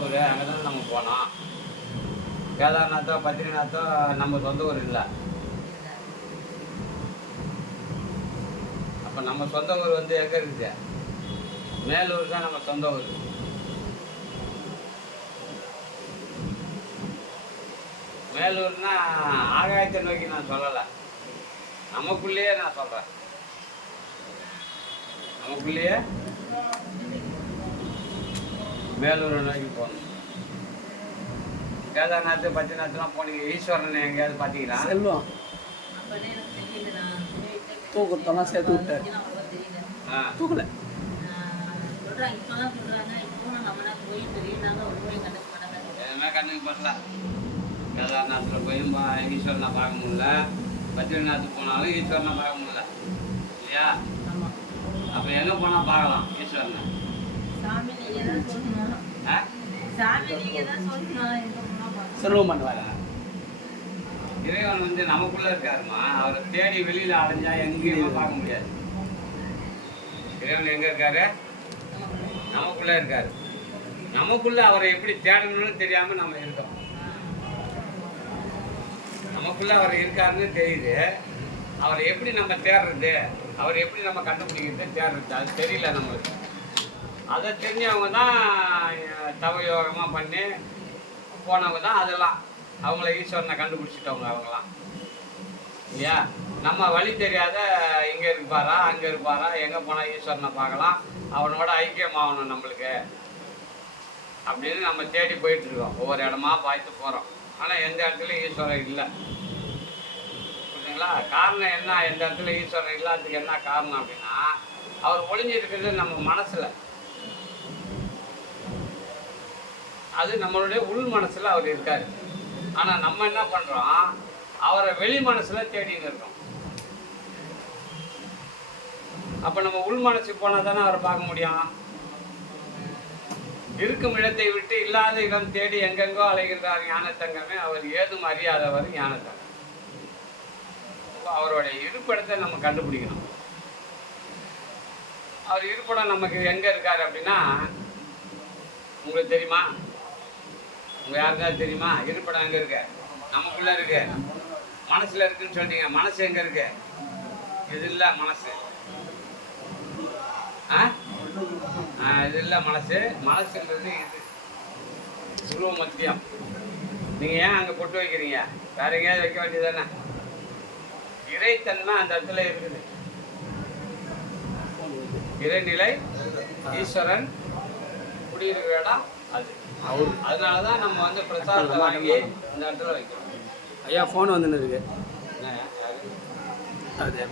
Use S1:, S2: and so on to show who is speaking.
S1: ஊர் அங்கே தான் நம்ம போனோம். கேதார்நாத்தோ பத்ரிநாத்தோ நம்ம சொந்த ஊர் இல்லை. அப்போ நம்ம சொந்த ஊர் வந்து எங்கே இருக்குது? மேலூர் தான் நம்ம சொந்த ஊர். மேலூர்னா ஆகாயத்தை நோக்கி நான் சொல்லலை. நமக்குள்ளேயே நான் சொல்கிறேன் நமக்குள்ளேயே? மேலூரை நோக்கி போகணும் கேதார்நாத் பத்ரிநாத்லாம் போனீங்க ஈஸ்வரன் எங்கேயாவது பார்த்தீங்களா?
S2: செல்வம். தூக்கத்தெல்லாம் சேர்த்து விட்டாரு.
S1: ஆ.
S2: தூக்கல.
S1: எதுவுமே கண்ணுக்கு படல. கேதார்நாத்தில் போய் பா- ஈஸ்வரனை பார்க்க முடியல. பத்ரிநாத் போனாலும் ஈஸ்வரனை பார்க்க முடியல. இல்லையா? அப்போ எங்கே போனால் பார்க்கலாம் ஈஸ்வரனை? ஆ
S2: செல்வம் பண்ணுவாங்க
S1: இறைவன் வந்து நமக்குள்ள இருக்காருமா அவரை தேடி வெளியில அலைஞ்சா எங்கேயுமே பார்க்க முடியாது. இறைவன் எங்க இருக்காரு? நமக்குள்ள இருக்காரு. நமக்குள்ள அவரை எப்படி தேடணும்னு தெரியாம நம்ம இருக்கோம். நமக்குள்ள அவர் இருக்காருன்னு தெரியுது. அவரை எப்படி நம்ம தேடுறது? அவர் எப்படி நம்ம கண்டுபிடிக்கிறது? தேடுறது. அது தெரியல நம்மளுக்கு. அதை தெரிஞ்சவங்க தான் தவ யோகமாக பண்ணி போனவங்க தான் அதெல்லாம். அவங்கள ஈஸ்வரனை கண்டுபிடிச்சிட்டவங்க அவங்களாம் இல்லையா? நம்ம வழி தெரியாத இங்கே இருப்பாரா அங்கே இருப்பாரா எங்கே போனால் ஈஸ்வரனை பார்க்கலாம். அவனோட ஐக்கியமாகணும் நம்மளுக்கு. அப்படின்னு நம்ம தேடி போயிட்டுருக்கோம் ஒவ்வொரு இடமா பார்த்து போகிறோம் ஆனால் எந்த இடத்துலையும் ஈஸ்வரன் இல்லை? புரியுதுங்களா? காரணம் என்ன? எந்த இடத்துல ஈஸ்வரன் இல்லாததுக்கு என்ன காரணம் அப்படின்னா அவர் ஒளிஞ்சிருக்கிறது நம்ம மனசில். அது நம்மளுடைய உள் மனசில் அவர் இருக்காரு. ஆனால் நம்ம என்ன பண்ணுறோம் அவரை வெளி மனசில் தேடின்னு இருக்கோம். அப்போ நம்ம உள் மனசுக்கு போனால் தானே அவரை பார்க்க முடியும்? இருக்கும் இடத்தை விட்டு இல்லாத இடம் தேடி எங்கெங்கோ அலைகின்றார் ஞானத்தங்கமே அவர் ஏதும் அறியாதவர் ஞானத்தங்கம். அவருடைய இருப்பிடத்தை நம்ம கண்டுபிடிக்கணும். அவர் இருப்பிடம் நமக்கு எங்கே இருக்காரு அப்படின்னா உங்களுக்கு தெரியுமா? உங்க யாருக்காவது தெரியுமா? இருப்பிடம் எங்க இருக்கு நமக்குள்ள இருக்கு. மனசுல இருக்குன்னு சொல்றீங்க மனசு எங்க இருக்கு? இது இல்ல மனசு. ஆ? இது இல்ல மனசு. மனசுன்றது இது. உருவ மத்தியம் நீங்க ஏன் அங்க பொட்டு வைக்கிறீங்க? வேற எங்கேயாவது வைக்க வேண்டியதானே இறைத்தன்மை அந்த இடத்துல இருக்குது. இறைநிலை ஈஸ்வரன் குடியிருக்கிற இடம் அது. அதனால தான் நம்ம வந்து பிரசாதத்தை வாங்கி இந்த இடத்துல வைக்கிறோம்.
S2: ஐயா ஃபோன் வந்துன்னு இருக்கு அது